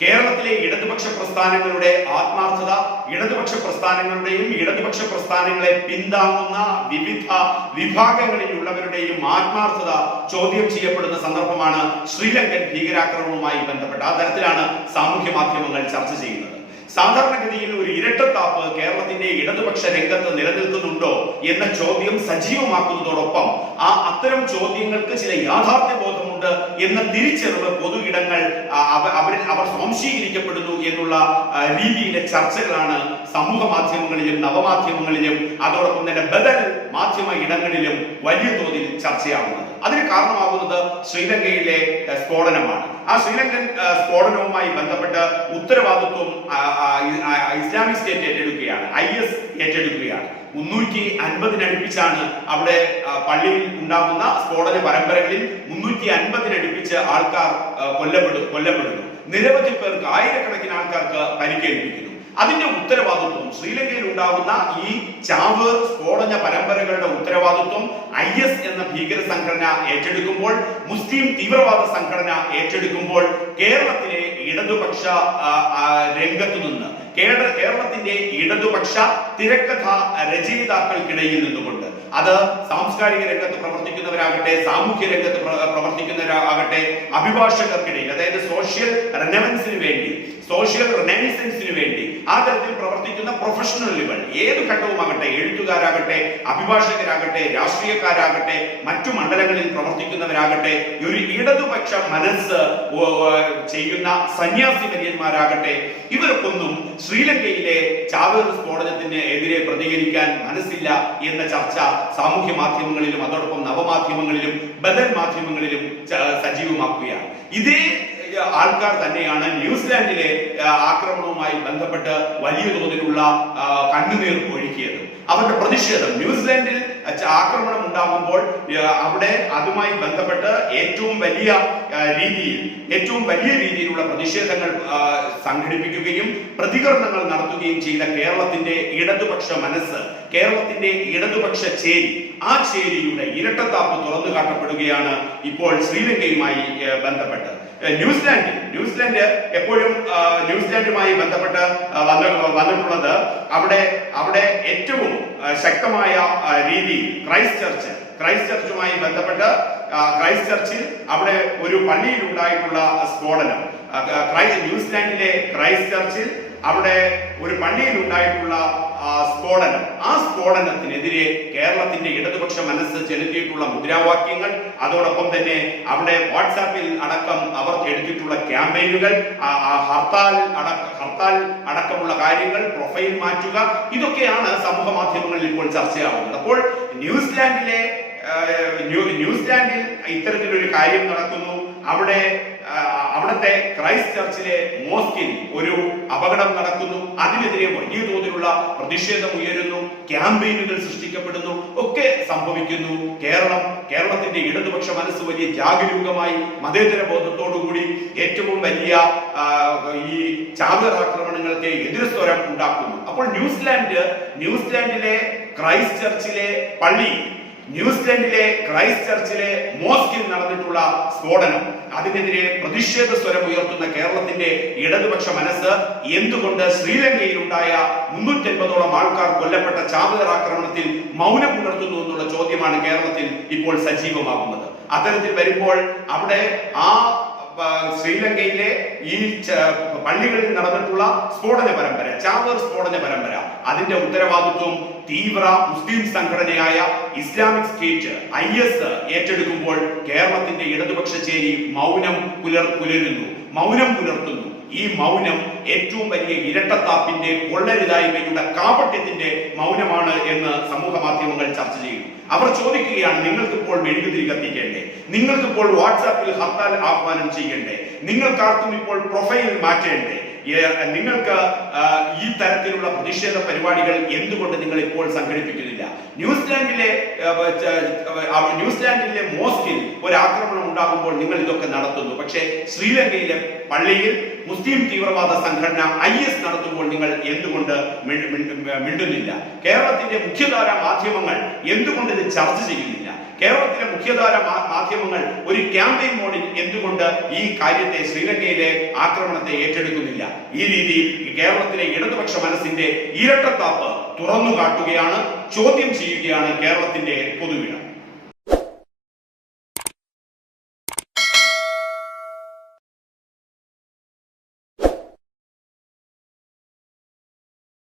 കേരളത്തിലെ ഇടതുപക്ഷ പ്രസ്ഥാനങ്ങളുടെ ആത്മാർത്ഥത ഇടതുപക്ഷ പ്രസ്ഥാനങ്ങളുടെയും ഇടതുപക്ഷ പ്രസ്ഥാനങ്ങളെ പിന്താങ്ങുന്ന വിവിധ വിഭാഗങ്ങളിലുള്ളവരുടെയും ആത്മാർത്ഥത ചോദ്യം ചെയ്യപ്പെടുന്ന സന്ദർഭമാണ് ശ്രീലങ്കൻ ഭീകരാക്രമണവുമായി ബന്ധപ്പെട്ട. ആ തരത്തിലാണ് സാമൂഹ്യ മാധ്യമങ്ങൾ ചർച്ച ചെയ്യുന്നത്. സാധാരണഗതിയിൽ ഒരു ഇരട്ടത്താപ്പ് കേരളത്തിന്റെ ഇടതുപക്ഷ രംഗത്ത് നിലനിൽക്കുന്നുണ്ടോ എന്ന ചോദ്യം സജീവമാക്കുന്നതോടൊപ്പം ആ അത്തരം ചോദ്യങ്ങൾക്ക് ചില യാഥാർത്ഥ്യബോധമുണ്ട് എന്ന തിരിച്ചറിവ് പൊതു ഇടങ്ങൾ ആ, അവ- അവരിൽ അവർ സ്വാംശീകരിക്കപ്പെടുന്നു എന്നുള്ള രീതിയിലെ ചർച്ചകളാണ് സമൂഹ മാധ്യമങ്ങളിലും നവമാധ്യമങ്ങളിലും അതോടൊപ്പം തന്നെ ബദൽ മാധ്യമ ഇടങ്ങളിലും വലിയ തോതിൽ ചർച്ചയാകുന്നത് അതിന് കാരണമാകുന്നത് ശ്രീലങ്കയിലെ സ്ഫോടനമാണ്. ആ ശ്രീലങ്കൻ സ്ഫോടനവുമായി ബന്ധപ്പെട്ട് ഉത്തരവാദിത്വം ഇസ്ലാമിക് സ്റ്റേറ്റ് ഏറ്റെടുക്കുകയാണ് ഐ എസ് ഏറ്റെടുക്കുകയാണ്. മുന്നൂറ്റി അൻപതിനടുപ്പിച്ചാണ് അവിടെ പള്ളിയിൽ ഉണ്ടാകുന്ന സ്ഫോടന പരമ്പരകളിൽ മുന്നൂറ്റി അൻപതിനടുപ്പിച്ച് ആൾക്കാർ കൊല്ലപ്പെടും കൊല്ലപ്പെടു കൊല്ലപ്പെടുന്നു. നിരവധി പേർക്ക് ആയിരക്കണക്കിന് ആൾക്കാർക്ക് പരിക്കേൽപ്പിക്കുന്നു. അതിന്റെ ഉത്തരവാദിത്വം ശ്രീലങ്കയിൽ ഉണ്ടാകുന്ന ഈ ചാവ് സ്ഫോടന പരമ്പരകളുടെ ഉത്തരവാദിത്വം ഐ എസ് എന്ന ഭീകര സംഘടന ഏറ്റെടുക്കുമ്പോൾ മുസ്ലിം തീവ്രവാദ സംഘടന ഏറ്റെടുക്കുമ്പോൾ കേരളത്തിലെ ഇടതുപക്ഷ രംഗത്തു നിന്ന് കേരള കേരളത്തിന്റെ ഇടതുപക്ഷ തിരക്കഥ രചയിതാക്കൾക്കിടയിൽ നിന്നുകൊണ്ട്. അത് സാംസ്കാരിക രംഗത്ത് പ്രവർത്തിക്കുന്നവരാകട്ടെ സാമൂഹ്യ രംഗത്ത് പ്രവർത്തിക്കുന്നവരാകട്ടെ അഭിഭാഷകർക്കിടയിൽ അതായത് സോഷ്യൽ റെനവൻസിന് വേണ്ടി സോഷ്യൽ റെനൈസൻസിന് വേണ്ടി ആ തരത്തിൽ പ്രവർത്തിക്കുന്ന പ്രൊഫഷണലുകൾ ഏത് ഘട്ടവുമാകട്ടെ എഴുത്തുകാരാകട്ടെ അഭിഭാഷകരാകട്ടെ രാഷ്ട്രീയക്കാരാകട്ടെ മറ്റു മണ്ഡലങ്ങളിൽ പ്രവർത്തിക്കുന്നവരാകട്ടെ ഒരു ഇടതുപക്ഷ മനസ്സ് ചെയ്യുന്ന സന്യാസി വര്യന്മാരാകട്ടെ ഇവർക്കൊന്നും ശ്രീലങ്കയിലെ ചാവേർ സ്ഫോടനത്തിന് എതിരെ പ്രതികരിക്കാൻ മനസ്സില്ല എന്ന ചർച്ച സാമൂഹ്യ മാധ്യമങ്ങളിലും അതോടൊപ്പം നവമാധ്യമങ്ങളിലും ബദൽ മാധ്യമങ്ങളിലും സജീവമാക്കുകയാണ്. ഇതേ ആൾക്കാർ തന്നെയാണ് ന്യൂസിലാൻഡിലെ ആക്രമണവുമായി ബന്ധപ്പെട്ട് വലിയ തോതിലുള്ള കണ്ണുനീർ ഒഴുക്കിയത്. അവരുടെ പ്രതിഷേധം. ന്യൂസിലൻഡിൽ ആക്രമണം ഉണ്ടാകുമ്പോൾ അവിടെ അതുമായി ബന്ധപ്പെട്ട് ഏറ്റവും വലിയ രീതിയിൽ ഏറ്റവും വലിയ രീതിയിലുള്ള പ്രതിഷേധങ്ങൾ സംഘടിപ്പിക്കുകയും പ്രതികരണങ്ങൾ നടത്തുകയും ചെയ്ത കേരളത്തിന്റെ ഇടതുപക്ഷ മനസ്സ് കേരളത്തിന്റെ ഇടതുപക്ഷ ചേരി ആ ചേരിയുടെ ഇരട്ടത്താപ്പ് തുറന്നു കാട്ടപ്പെടുകയാണ് ഇപ്പോൾ ശ്രീലങ്കയുമായി ബന്ധപ്പെട്ട്. ന്യൂസിലാൻഡ് ന്യൂസിലാൻഡ് എപ്പോഴും ന്യൂസിലാൻഡുമായി ബന്ധപ്പെട്ട് വന്നിട്ടുള്ളത് അവിടെ അവിടെ ഏറ്റവും ശക്തമായ രീതി ക്രൈസ്റ്റ് ചർച്ച് ക്രൈസ്റ്റ് ചർച്ചുമായി ബന്ധപ്പെട്ട് ക്രൈസ്റ്റ് ചർച്ചിൽ അവിടെ ഒരു പള്ളിയിൽ ഉണ്ടായിട്ടുള്ള സ്ഫോടനം. ന്യൂസിലാൻഡിലെ ക്രൈസ്റ്റ് ചർച്ചിൽ അവിടെ ഒരു പള്ളിയിൽ ഉണ്ടായിട്ടുള്ള സ്ഫോടനം. ആ സ്ഫോടനത്തിനെതിരെ കേരളത്തിന്റെ ഇടതുപക്ഷ മനസ്സ് ചെലുത്തിയിട്ടുള്ള മുദ്രാവാക്യങ്ങൾ അതോടൊപ്പം തന്നെ അവിടെ വാട്സാപ്പിൽ അടക്കം അവർ എടുത്തിട്ടുള്ള ക്യാമ്പയിനുകൾ ഹർത്താൽ ഹർത്താൽ അടക്കമുള്ള കാര്യങ്ങൾ പ്രൊഫൈൽ മാറ്റുക ഇതൊക്കെയാണ് സമൂഹ മാധ്യമങ്ങളിൽ ഇപ്പോൾ ചർച്ചയാവുന്നത്. അപ്പോൾ ന്യൂസിലാൻഡിലെ ന്യൂസിലാൻഡിൽ ഇത്തരത്തിലൊരു കാര്യം നടക്കുന്നു. അവിടെ അവിടുത്തെ ക്രൈസ്റ്റ് ചർച്ചിലെ മോസ്കിൽ ഒരു അപകടം നടക്കുന്നു. അതിനെതിരെ വലിയ തോതിലുള്ള പ്രതിഷേധം ഉയരുന്നു. ക്യാമ്പയിനുകൾ സൃഷ്ടിക്കപ്പെടുന്നു. ഒക്കെ സംഭവിക്കുന്നു. കേരളം കേരളത്തിന്റെ ഇടതുപക്ഷ മനസ്സ് വലിയ ജാഗരൂകമായി മതേതര ബോധത്തോടുകൂടി ഏറ്റവും വലിയ ഈ ചാവേർ ആക്രമണങ്ങൾക്ക് എതിർസ്വരം ഉണ്ടാക്കുന്നു. അപ്പോൾ ന്യൂസിലാൻഡ് ന്യൂസിലാൻഡിലെ ക്രൈസ്റ്റ് ചർച്ചിലെ പള്ളി ന്യൂസിലാൻഡിലെ ക്രൈസ്റ്റ് ചർച്ചിലെ മോസ്കിൽ നടന്നിട്ടുള്ള സ്ഫോടനം. അതിനെതിരെ പ്രതിഷേധ സ്വരം ഉയർത്തുന്ന കേരളത്തിന്റെ ഇടതുപക്ഷ മനസ്സ് എന്തുകൊണ്ട് ശ്രീലങ്കയിൽ ഉണ്ടായ മുന്നൂറ്റി അൻപതോളം ആൾക്കാർ കൊല്ലപ്പെട്ട ചാവേർ ആക്രമണത്തിൽ മൗനം പുലർത്തുന്നു എന്നുള്ള ചോദ്യമാണ് കേരളത്തിൽ ഇപ്പോൾ സജീവമാകുന്നത്. അത്തരത്തിൽ വരുമ്പോൾ അവിടെ ആ, ശ്രീലങ്കയിലെ ഈ പള്ളികളിൽ നടന്നിട്ടുള്ള സ്ഫോടന പരമ്പര ചാവേർ സ്ഫോടന പരമ്പര അതിന്റെ ഉത്തരവാദിത്വം തീവ്ര മുസ്ലിം സംഘടനയായ ഇസ്ലാമിക് സ്റ്റേറ്റ് ഐ എസ് ഏറ്റെടുക്കുമ്പോൾ കേരളത്തിന്റെ ഇടതുപക്ഷ ചേരി മൗനം പുലർ പുലരുന്നു. മൗനം പുലർത്തുന്നു. ഈ മൗനം ഏറ്റവും വലിയ ഇരട്ടത്താപ്പിന്റെ കൊള്ളരുതായ്മയുടെ കാപട്യത്തിന്റെ മൗനമാണ് എന്ന് സമൂഹ മാധ്യമങ്ങൾ ചർച്ച ചെയ്യുന്നു അവർ ചോദിക്കുകയാണ് നിങ്ങൾക്കിപ്പോൾ മെഴുകുതിരി കത്തിക്കേണ്ടേ? നിങ്ങൾക്കിപ്പോൾ വാട്സാപ്പിൽ ഹർത്താൽ ആഹ്വാനം ചെയ്യേണ്ടേ? നിങ്ങൾക്കാർക്കും ഇപ്പോൾ പ്രൊഫൈൽ മാറ്റേണ്ടേ? നിങ്ങൾക്ക് ഈ തരത്തിലുള്ള പ്രതിഷേധ പരിപാടികൾ എന്തുകൊണ്ട് നിങ്ങൾ ഇപ്പോൾ സംഘടിപ്പിക്കുന്നില്ല? ന്യൂസിലാൻഡിലെ ന്യൂസിലാൻഡിലെ മോസ്കിൽ ഒരു ആക്രമണം ഉണ്ടാകുമ്പോൾ നിങ്ങൾ ഇതൊക്കെ നടത്തുന്നു. പക്ഷേ ശ്രീലങ്കയിലെ പള്ളിയിൽ മുസ്ലിം തീവ്രവാദ സംഘടന ഐ എസ് നടത്തുമ്പോൾ നിങ്ങൾ എന്തുകൊണ്ട് മിണ്ടുന്നില്ല? കേരളത്തിന്റെ മുഖ്യധാര മാധ്യമങ്ങൾ എന്തുകൊണ്ട് ഇത് ചർച്ച ചെയ്യുന്നില്ല? കേരളത്തിലെ മുഖ്യധാര മാധ്യമങ്ങൾ ഒരു ക്യാമ്പയിൻ മോഡിൽ എന്തുകൊണ്ട് ഈ കാര്യത്തെ ശ്രീലങ്കയിലെ ആക്രമണത്തെ ഏറ്റെടുക്കുന്നില്ല? ഈ രീതിയിൽ കേരളത്തിലെ ഇടതുപക്ഷ മനസ്സിന്റെ ഇരട്ടത്താപ്പ് തുറന്നു കാട്ടുകയാണ് ചോദ്യം ചെയ്യുകയാണ് കേരളത്തിന്റെ പൊതുവിടം.